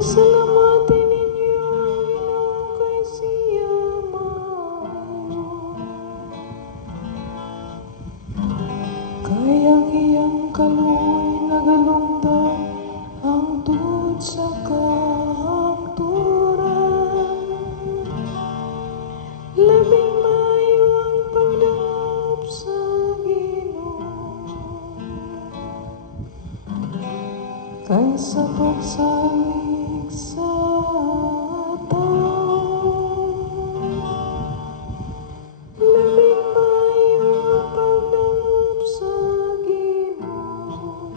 Pasalamatin ninyo ang Ginoo kay siya mayroon. Kay ang iyang kaluoy nagalungtad ang tuod sa kahangturan. Labing maayo ang pagdangop sa Ginoo kaysa pagsalig sa tao. Labing maayo ang pagdangop sa Ginoo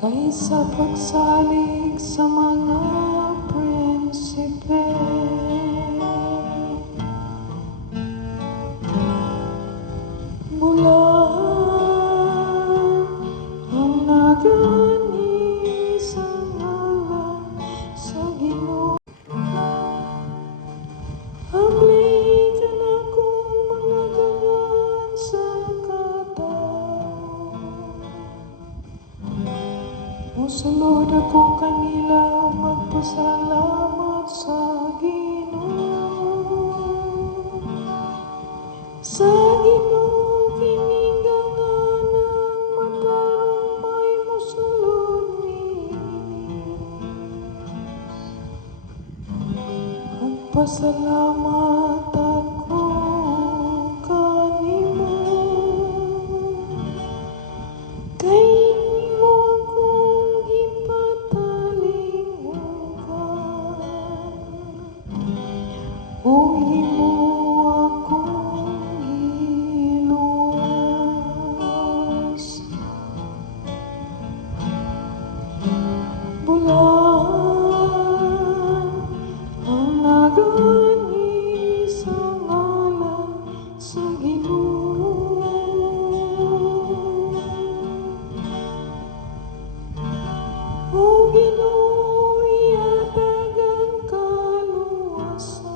kaysa pagsalig sa mga prinsipe. Bulan ang nagani sa ngalan sa Ginoo. Hamlikan akong mga gangan sa katao. Musulod ako kanila magpasalamat sa Ginoo. Sa Ginoo kining ganganang matarong may musulod niini. Magpasalamat ako kanimo kay imo akong gipatalingugan. O imo akong giluwas. Bulan ang nagani sa ngalan sa Ginoo. O Ginoo, ihatag ang kaluwasan.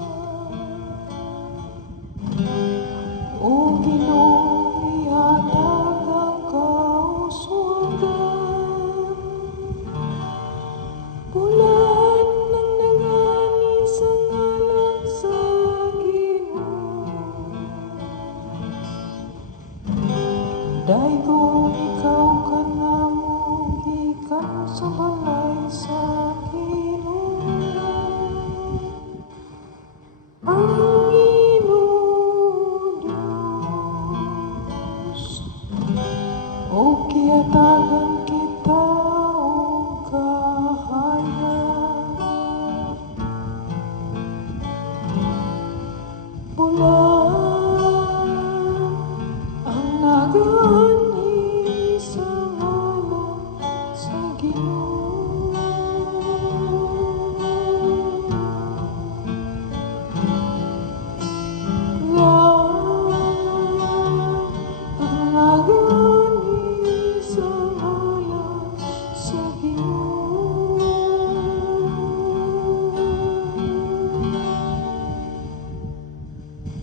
O Ginoo, ihatag ang kauswagan. Bulan ang nagani sa ngalan sa Ginoo. Daigong ikaw kanamo gikan sa balay sa Ginoo. Ang Ginoo Dios, o kiyatagan kita o kahayag. Bulan